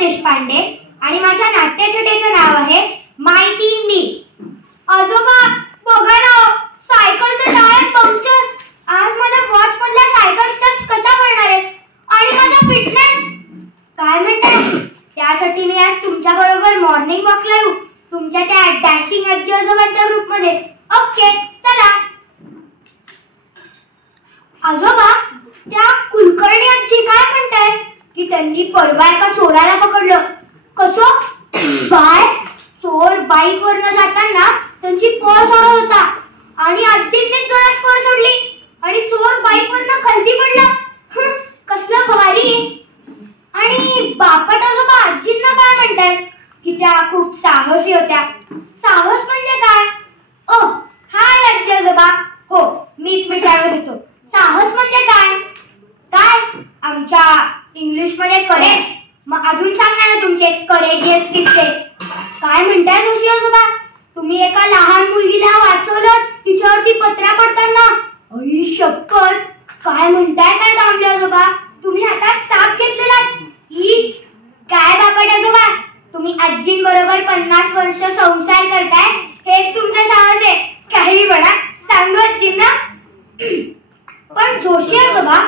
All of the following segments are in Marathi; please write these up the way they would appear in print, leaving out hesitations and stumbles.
देशपांडे आणि माझ्या नाट्यछटेचं नाव आहे माइटी मी. आजोबा बघा ना, सायकलचं टायर पंक्चर. आज माझ्या वॉच मधल्या सायकल स्टेप्स कशा बनणार आहेत आणि माझा फिटनेस काय म्हणताय? त्यासाठी मी आज तुमच्या बरोबर मॉर्निंग वॉकला येऊ, तुमच्या त्या डॅशिंग आजी आजोबांच्या ग्रुप मध्ये. ओके चला. आजोबा, त्या कुलकर्णी आजी काय म्हणताय की त्यांनी परवा एका चोराला पकडलं. कसं काय? चोर बाईक वरनं जाताना त्यांची पर्स ओढत होता आणि आजींनी जोरात पर्स सोडली आणि चोर बाईक वरनं खाली पडला. कसलं भारी. आणि बापट आजोबा आजींना काय म्हणताय की त्या खूप साहसी होत्या. साहस म्हणजे काय? ओ हाय आजी आजोबा. हो मीच विचारत होतो, साहस म्हणजे काय? काय आमच्या इंग्लिश मध्ये करेज. मग अजून सांगा ना तुमचे करेजियस किस्से. काय म्हणताय जोशी आजोबा? तुम्ही एका लहान मुलगीला वाचवलं तिच्यावरती पत्रा पडताना. आई शपथ, काय म्हणताय काय दामले आजोबा? तुम्ही हातात साप घेतलेला. ई काय बापट आजोबा, तुम्ही आजींबरोबर 50 वर्ष संसार करताय, हेच तुमचं साहस आहे. काही म्हणा, सांगू आजींना. पण जोशी आजोबा,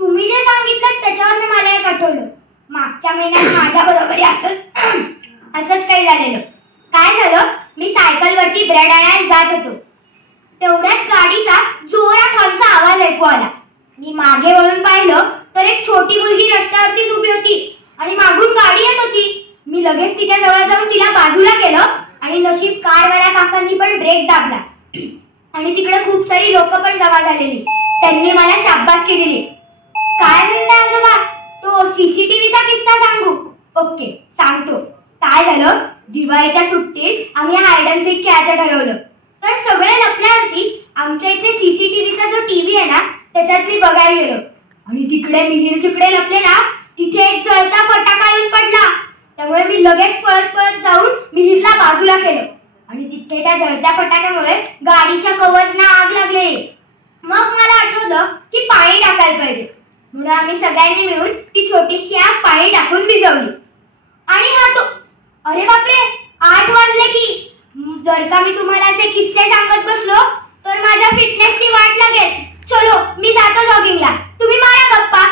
तुम्ही जे सांगितलं त्याच्यावर मला एक आठवलं. मागच्या महिन्यात माझ्या बरोबर असंच काही झालेलं. काय झालं, मी सायकलवरती ब्रेड आणायला जात होतो. तेवढ्यात गाडीचा जोरात हॉर्नचा आवाज ऐकू आला. मी मागे वळून पाहिलं तर एक छोटी मुलगी रस्त्यावरतीच उभी होती आणि मागून गाडी येत होती. मी लगेच तिच्या जवळ जाऊन तिला बाजूला केलं आणि नशीब कारवाल्या काकांनी पण ब्रेक दाबला आणि तिकडे खूप सारी लोक पण जमा झालेली. त्यांनी मला शाबासकी दिली. काय म्हणताय आजोबा? तो सीसीटीव्हीचा किस्सा सांगू? ओके सांगतो. काय झालं, दिवाळीच्या सुट्टीत आम्ही हायड अँड सीक खेळायचं ठरवलं. तर सगळे लपल्यावरती आमच्या इथे सीसीटीव्हीचा जो टीव्ही आहे ना त्याच्यात मी बघायला गेलो आणि तिकडे मिहीर जिकडे लपलेला तिथे एक जळता फटाका येऊन पडला. त्यामुळे मी लगेच पळत पळत जाऊन मिहीरला बाजूला केलं आणि तिथे त्या जळत्या फटाक्यामुळे गाडीच्या कवचना आग लागले. मग मला आठवलं की पाणी टाकायला पाहिजे, म्हणून आम्ही सगळ्यांनी मिळून ती छोटीशी आग पाणी टाकून विझवली. आणि हा तो, अरे बापरे 8 वाजले की. जर का मी तुम्हाला असे किस्से सांगत बसलो तर माझ्या फिटनेसची वाट लागेल. चलो मी जातो जॉगिंगला, तुम्ही मारा गप्पा.